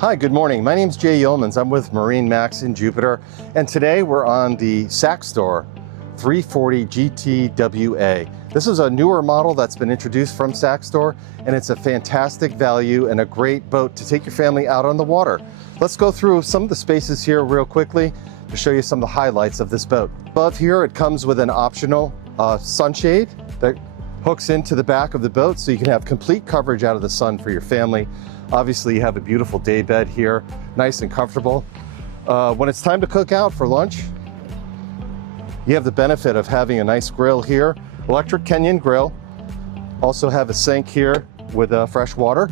Hi, good morning. My name is Jay Yeomans. I'm with MarineMax in Jupiter, and today we're on the Saxdor 340 GTWA. This is a newer model that's been introduced from Saxdor, and it's a fantastic value and a great boat to take your family out on the water. Let's go through some of the spaces here real quickly to show you some of the highlights of this boat. Above here, it comes with an optional sunshade that hooks into the back of the boat so you can have complete coverage out of the sun for your family. Obviously, you have a beautiful day bed here, nice and comfortable. When it's time to cook out for lunch, you have the benefit of having a nice grill here, electric Kenyan grill. Also have a sink here with fresh water.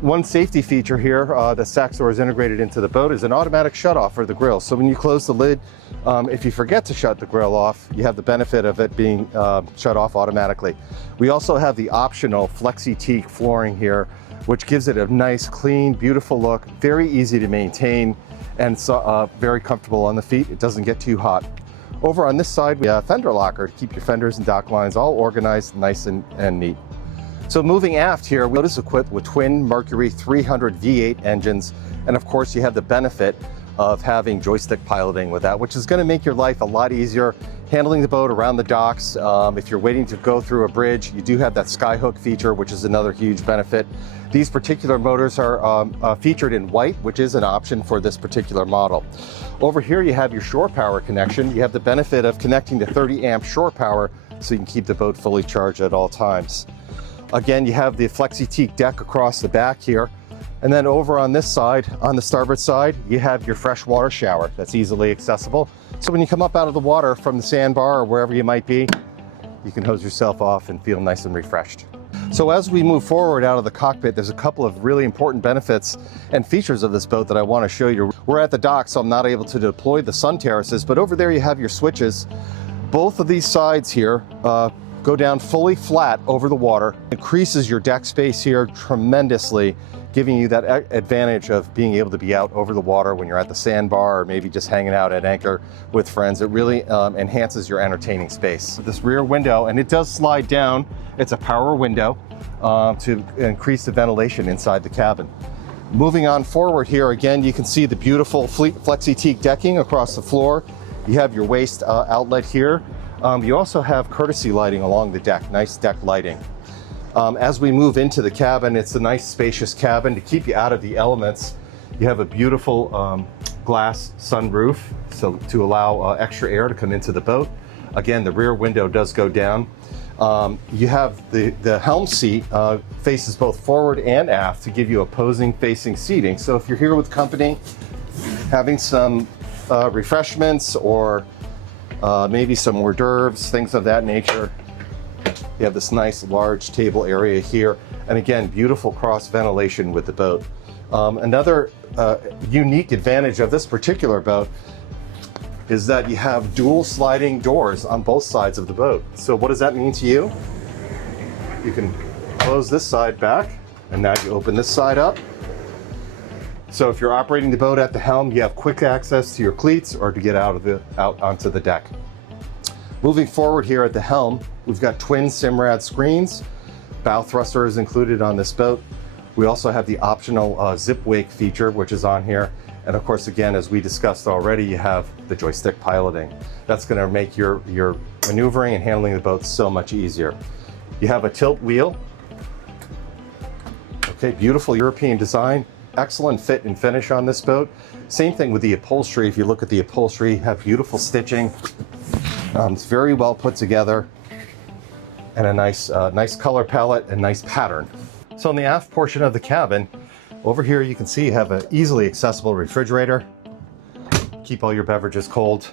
One safety feature here that Saxdor has integrated into the boat is an automatic shutoff for the grill. So when you close the lid, if you forget to shut the grill off, you have the benefit of it being shut off automatically. We also have the optional flexi teak flooring here, which gives it a nice, clean, beautiful look, very easy to maintain, and so, very comfortable on the feet. It doesn't get too hot. Over on this side, we have a fender locker to keep your fenders and dock lines all organized, nice and neat. So moving aft here, the boat is equipped with twin Mercury 300 V8 engines, and of course you have the benefit of having joystick piloting with that, which is going to make your life a lot easier handling the boat around the docks. If you're waiting to go through a bridge, you do have that skyhook feature, which is another huge benefit. These particular motors are featured in white, which is an option for this particular model. Over here you have your shore power connection. You have the benefit of connecting to 30 amp shore power so you can keep the boat fully charged at all times. Again, you have the flexi teak deck across the back here. And then over on this side, on the starboard side, you have your freshwater shower that's easily accessible. So when you come up out of the water from the sandbar or wherever you might be, you can hose yourself off and feel nice and refreshed. So as we move forward out of the cockpit, there's a couple of really important benefits and features of this boat that I want to show you. We're at the dock, so I'm not able to deploy the sun terraces, but over there you have your switches. Both of these sides here go down fully flat over the water. Increases your deck space here tremendously, giving you that advantage of being able to be out over the water when you're at the sandbar or maybe just hanging out at anchor with friends. It really enhances your entertaining space. This rear window, and it does slide down, it's a power window to increase the ventilation inside the cabin. Moving on forward here, again, you can see the beautiful flexi teak decking across the floor. You have your waste outlet here. You also have courtesy lighting along the deck, nice deck lighting. As we move into the cabin, it's a nice spacious cabin to keep you out of the elements. You have a beautiful glass sunroof so to allow extra air to come into the boat. Again, the rear window does go down. You have the helm seat faces both forward and aft to give you opposing facing seating. So if you're here with company, having some refreshments or maybe some hors d'oeuvres, things of that nature. You have this nice large table area here. And again, beautiful cross ventilation with the boat. Another unique advantage of this particular boat is that you have dual sliding doors on both sides of the boat. So what does that mean to you? You can close this side back, and now you open this side up. So if you're operating the boat at the helm, you have quick access to your cleats or to get out onto the deck. Moving forward here at the helm, we've got twin Simrad screens. Bow thruster is included on this boat. We also have the optional zip wake feature, which is on here. And of course, again, as we discussed already, you have the joystick piloting. That's going to make your maneuvering and handling the boat so much easier. You have a tilt wheel. Okay, beautiful European design. Excellent fit and finish on this boat. Same thing with the upholstery. If you look at the upholstery, you have beautiful stitching. It's very well put together and a nice color palette and nice pattern. So in the aft portion of the cabin, over here you can see you have an easily accessible refrigerator. Keep all your beverages cold.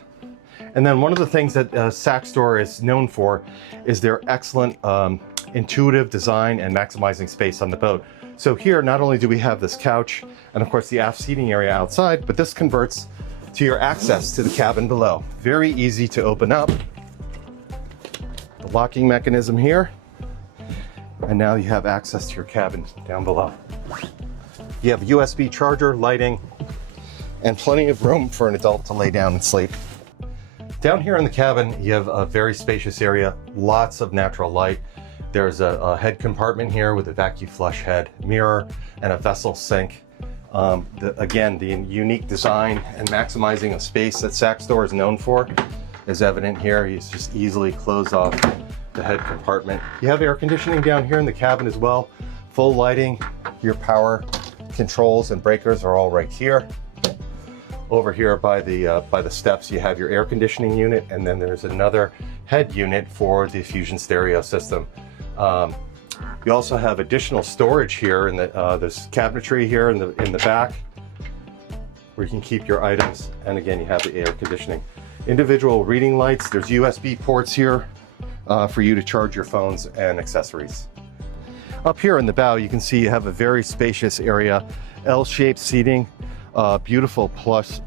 And then one of the things that Saxdor is known for is their excellent intuitive design and maximizing space on the boat. So here, not only do we have this couch and of course the aft seating area outside, but this converts to your access to the cabin below. Very easy to open up. The locking mechanism here. And now you have access to your cabin down below. You have USB charger, lighting, and plenty of room for an adult to lay down and sleep. Down here in the cabin, you have a very spacious area, lots of natural light. There's a head compartment here with a vacuum flush head, mirror, and a vessel sink. Again, the unique design and maximizing of space that Saxdor is known for is evident here. You just easily close off the head compartment. You have air conditioning down here in the cabin as well. Full lighting, your power controls and breakers are all right here. Over here by the steps, you have your air conditioning unit, and then there's another head unit for the Fusion stereo system. You also have additional storage here in there's cabinetry here in the back where you can keep your items, and again you have the air conditioning. Individual reading lights, there's USB ports here for you to charge your phones and accessories. Up here in the bow you can see you have a very spacious area, L-shaped seating, beautiful plush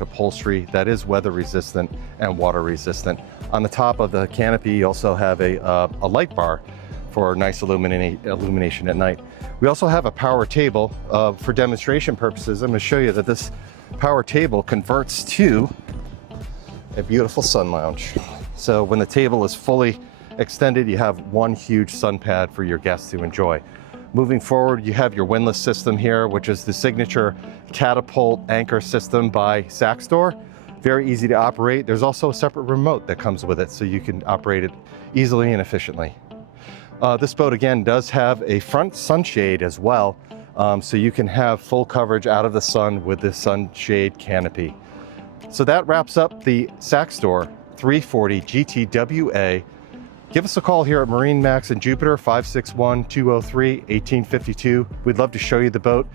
upholstery that is weather resistant and water resistant. On the top of the canopy you also have a light bar for nice illumination at night. We also have a power table. For demonstration purposes, I'm going to show you that this power table converts to a beautiful sun lounge. So when the table is fully extended, you have one huge sun pad for your guests to enjoy. Moving forward, you have your windlass system here, which is the signature catapult anchor system by Saxdor. Very easy to operate. There's also a separate remote that comes with it, so you can operate it easily and efficiently. This boat again does have a front sunshade as well, so you can have full coverage out of the sun with this sunshade canopy. So that wraps up the Saxdor 340 GTWA. Give us a call here at MarineMax in Jupiter, 561-203-1852. We'd love to show you the boat.